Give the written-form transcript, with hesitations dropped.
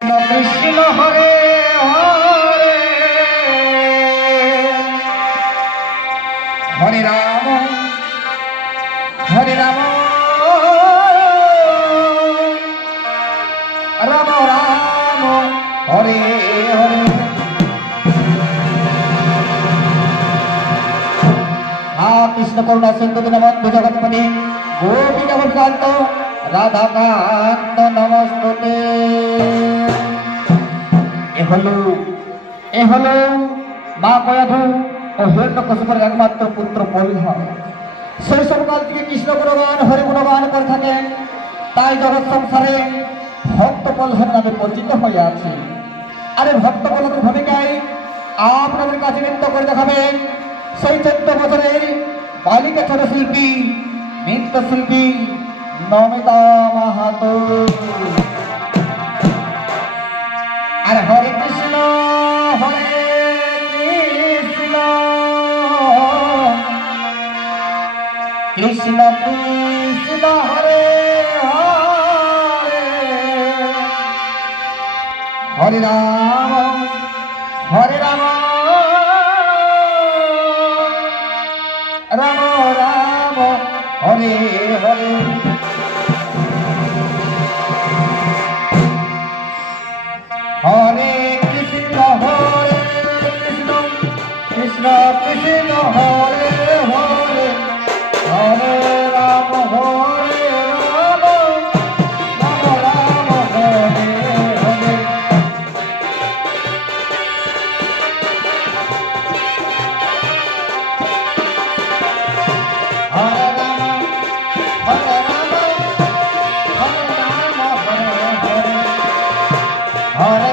কৃষ্ণ হরে হরে হরে রাম হরে রাম রাম রাম হরে হরে। কৃষ্ণ করুণা সিন্ধু দীনবন্ধু জগৎপতি গোপীন কান্ত রাধাকান্ত নমস্তুতে। এ হলো মা কয়াধু ও হিরণ্যকশিপুর একমাত্র পুত্র প্রহ্লাদ। শৈশবকাল থেকে কৃষ্ণ গুণগান হরি গুণগান করে থাকেন, তাই জগৎ সংসারে ভক্ত প্রহ্লাদ নামে পরিচিত হয়ে আছে। আরে ভক্ত প্রহ্লাদের ভূমিকায় আপনাদের কাছে নৃত্য করে দেখাবেন সেই 14 বছরের বালিকা ছোট শিল্পী নৃত্যশিল্পী নমিতা মাহাতো। আর হরে কৃষ্ণ কৃষ্ণ কৃষ্ণ হরে হরে হরে রাম রাম রাম হরে হরে। হরে কৃষ্ণ কৃষ্ণ কৃষ্ণ হরে হরে হরে রাম রাম রাম হরে হরে। হরে রাম হরে রাম হরে রাম হরে হরে। হরে